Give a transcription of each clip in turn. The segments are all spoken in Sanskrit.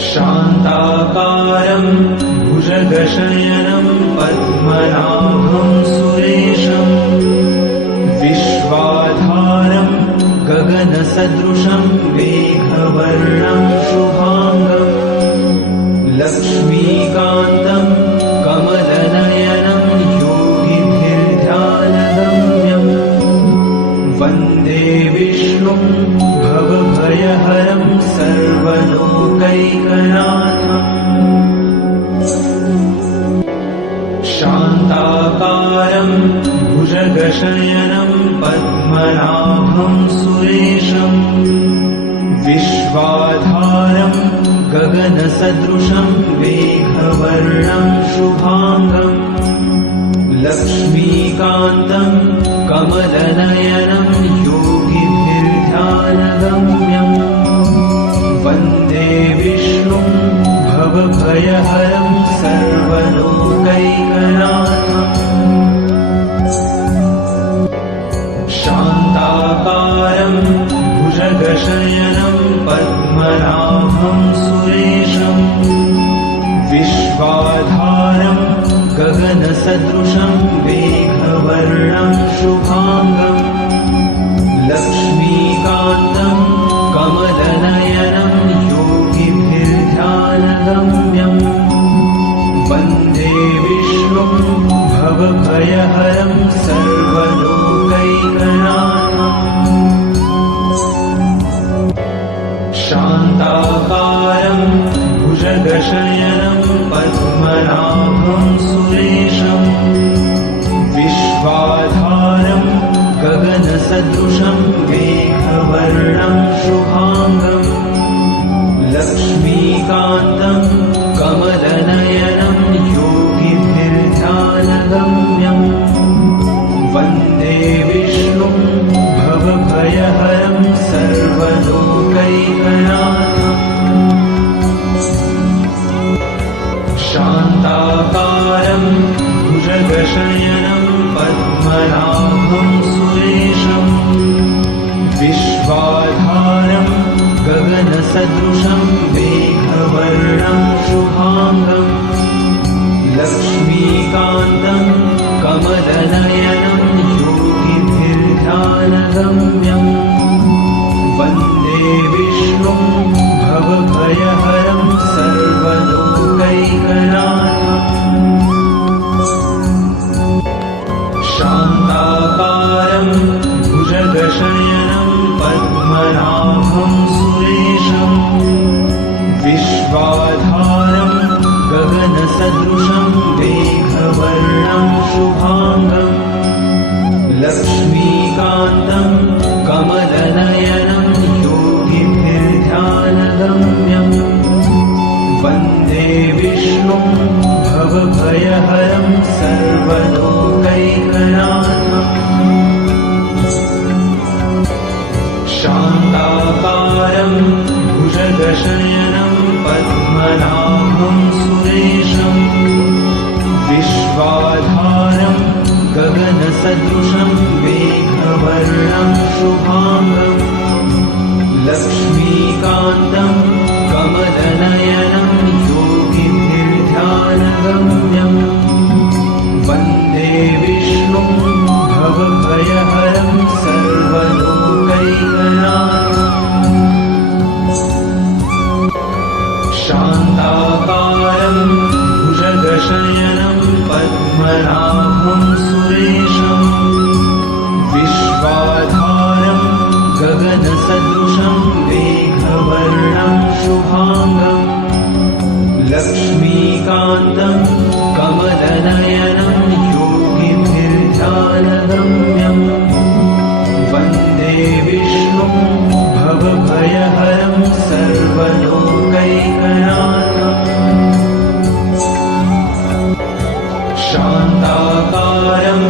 शान्ताकारं भुजगशयनं पद्मनाभं सुरेशं विश्वाधारं गगनसदृशं मेघवर्णं शुभांगं लक्ष्मीकान्तं कमलनयनं योगिभिर्ध्यानगम्यं वन्दे विष्णुं भवभयहरं सर्वलोकैकनाथम् शान्ताकारं भुजगशयनं पद्मनाभं सुरेशं विश्वाधारं गगनसदृशं मेघवर्णं शुभांगं लक्ष्मीकान्तं कमलनयनं योगिभिर्ध्यानगम्यं वन्दे विष्णुं भवभयहरं सर्वलोकैकनाथम् शान्ताकारं भुजगशयनं पद्मनाभं सुरेशं विश्वाधारं गगनसदृशं मेघवर्णं शुभांगं लक्ष्मीकान्तं कमलनयनं योगिभिर्ध्यानगम्यं वन्दे विष्णुं भवभयहरं सर्वलोकैकनाथम् शान्ताकारं भुजगशयनं पद्मनाभं सुरेशं विश्वाधारं गगनसदृशं मेघवर्णं शुभांगं लक्ष्मीकान्तं कमलनयनं योगिभिर्ध्यानगम्यं वन्दे विष्णुं भवभयहरं सर्वलोकैकनाथम् शान्ताकारं भुजगशयनं पद्मनाभं सुरेशं विश्वाधारं गगनसदृशं मेघवर्णं शुभांगं लक्ष्मीकान्तं कमलनयनं योगिभिर्ध्यानगम्यं वन्दे विष्णुं भवभयहरं सर्वलोकैकनाथम् शान्ताकारं भुजगशयनं पद्मनाभं सुरेशं विश्वाधारं गगनसदृशं मेघवर्णं शुभांगं लक्ष्मीकान्तं कमलनयनं योगिभिर्ध्यानगम्यं वन्दे विष्णुं भवभयहरं सर्वलोकैकनाथम् शान्ताकारं भुजगशयनं पद्मनाभं सुरेशं विश्वाधारं गगनसदृशं मेघवर्णं शुभांगं लक्ष्मीकान्तं कमलनयनं योगिभिर्ध्यानगम्यं वन्दे विष्णुं भवभयहरं सर्वलोकैकनाथम् शान्ताकारं भुजगशयनं पद्मनाभं सुरेशं विश्वाधारं गगनसदृशं मेघवर्णं शुभांगं लक्ष्मीकान्तं कमलनयनं योगिभिर्ध्यानगम्यं वन्दे विष्णुं भवभयहरं सर्वलोकैकनाथम् शान्ताकारं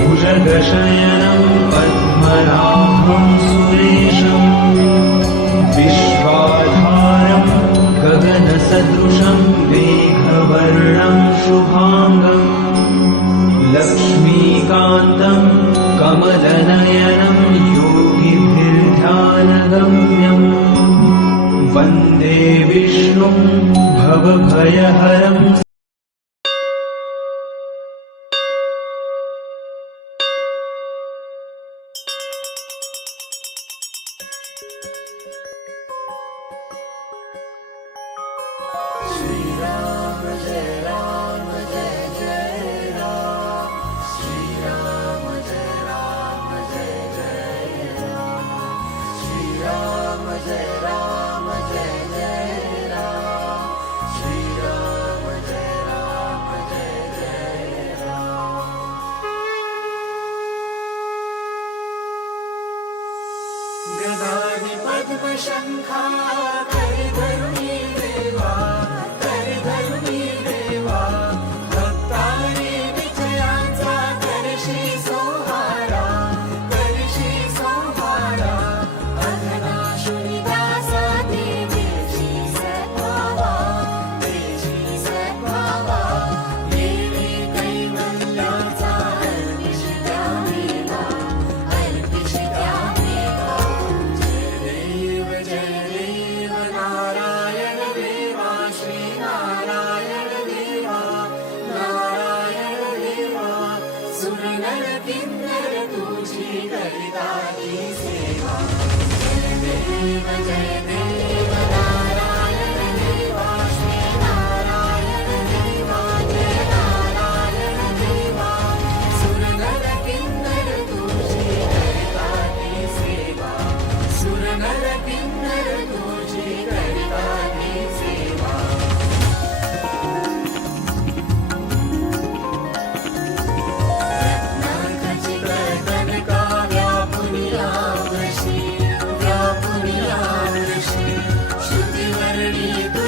भुजगशयनं पद्मनाभं सुरेशं विश्वाधारं गगनसदृशं मेघवर्णं शुभांगं लक्ष्मीकान्तं कमलनयनं योगिभिर्ध्यानगम्यं वन्दे वन्दे विष्णुं भवभयहरम् गदानि पद्मशङ्खा करिधरुणी देवा करिधरुणी देवा भक्तानि विजयांचा करशी सोहारा अघनाशुनी दासा देवीची सद्भावा येणे कैवल्याचा अर्पिष्या मेवा जय देव नारायण देवा श्री नारायण देवा सुरनर किन्नर तुझी करिताची सेवा जय देव नारायण देवा श्री नारायण देवा जय नारायण देवा सुरनर किन्नर तुझी करिताची सेवा सुरनर किन्नर तुझी करिताची सेवा रत्नाखचित कनका व्यापुनी आवशी श्रुतिवर्णी